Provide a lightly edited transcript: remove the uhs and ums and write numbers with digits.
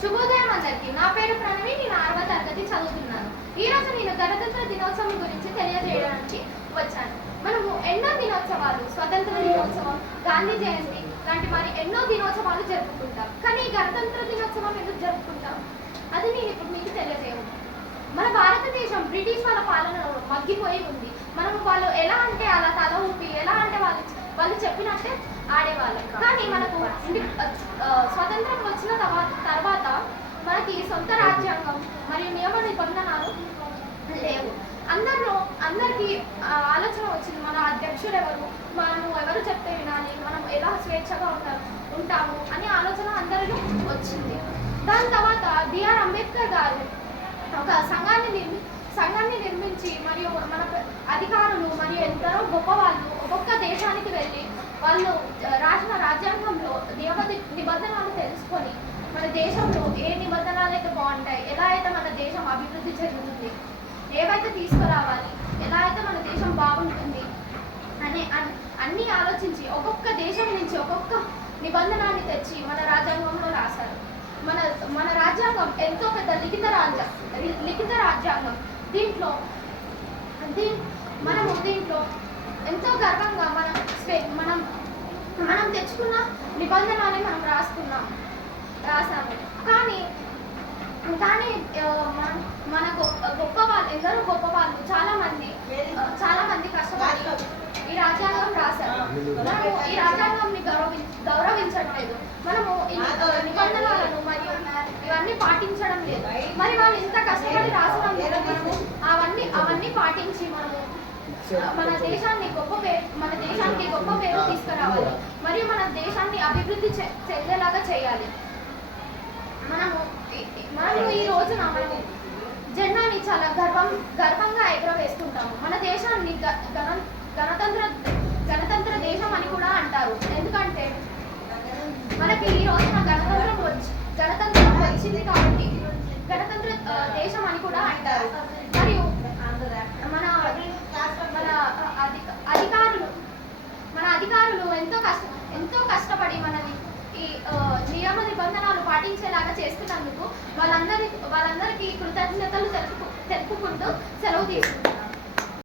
శుభోదయం అందరికీ. నా పేరు ప్రణవి. నేను 6వ తరగతి చదువుతున్నాను. ఈ రోజు నేను గణతంత్ర దినోత్సవం గురించి తెలియజేయడానికి వచ్చాను. మనము ఎన్నో దినోత్సవాలు, స్వతంత్ర దినోత్సవం, గాంధీ జయంతి లాంటి మరి ఎన్నో దినోత్సవాలు జరుపుకుంటాం. కానీ ఈ గణతంత్ర దినోత్సవం ఎందుకు జరుపుకుంటాం అది నేను ఇప్పుడు మీకు తెలియజేయను. మన భారతదేశం బ్రిటిష్ వాళ్ళ పాలనలో మగ్గిపోయి ఉంది. మనము వాళ్ళు ఎలా అంటే అలా తల ఊపి, ఎలా అంటే వాళ్ళు చెప్పినట్టే ఆడేవాళ్ళు. కానీ మనకు స్వతంత్రం వచ్చిన తర్వాత మనకి సొంత రాజ్యాంగం మరియు నియమ నిబంధనలు లేవు. అందరికీ ఆలోచన వచ్చింది, మన అధ్యక్షుడు ఎవరు, మనము ఎవరు చెప్తే వినాలి, మనం ఎలా స్వేచ్ఛగా ఉంటాము అనే ఆలోచన అందరిలో వచ్చింది. దాని తర్వాత బిఆర్ అంబేద్కర్ గారు ఒక సంఘాన్ని నిర్మించి మరియు మన అధికారులు మరియు ఎందరో గొప్ప వాళ్ళు ఒక్కొక్క దేశానికి వెళ్ళి వాళ్ళు రాసిన రాజ్యాంగంలో నిబంధనలు తెలుసుకొని మన దేశంలో ఏ నిబంధనలు అయితే బాగుంటాయి, ఎలా అయితే మన దేశం అభివృద్ధి చెందుతుంది, ఏవైతే తీసుకురావాలి, ఎలా అయితే మన దేశం బాగుంటుంది అన్నీ ఆలోచించి ఒక్కొక్క దేశం నుంచి ఒక్కొక్క నిబంధనని తెచ్చి మన రాజ్యాంగంలో రాశారు. మన రాజ్యాంగం ఎంతో పెద్ద లిఖిత రాజ్యాంగం. దీంట్లో ఎంతో గర్వంగా మనం తెచ్చుకున్న నిబంధనని మనం రాసాము. కానీ మన గొప్ప వాళ్ళు, ఎందరో గొప్ప వాళ్ళు చాలా మంది కష్టపడి ఈ రాజ్యాంగం రాశారు. మనము ఈ రాజ్యాంగంని గౌరవించట్లేదు. మనము నిబంధనలను మరియు ఇవన్నీ పాటించడం లేదు. మరి వాళ్ళు ఇంత కష్టపడి రాసడం లేదు. మనము అవన్నీ పాటించి మనము మన దేశానికి గొప్ప పేరు తీసుకురావాలి మరియు మన దేశాన్ని అభివృద్ధి చెందేలాగా చేయాలి. మనము ఈ రోజున మనము జెండాని చాలా గర్వంగా ఎగురవేసుకుంటాము. మన దేశాన్ని గణతంత్ర దేశం అని కూడా అంటారు. ఎందుకంటే మనకి ఈ రోజున గణతంత్రం వచ్చింది కాబట్టి గణతంత్ర దేశం అని కూడా అంటారు. మరియు మన అధికారులు ఎంతో కష్టపడి మనని ఈ నియమ నిబంధనలు పాటించేలాగా చేస్తున్నందుకు వాళ్ళందరికీ కృతజ్ఞతలు తెలుపుకుంటూ సెలవు తీసుకుంటాం.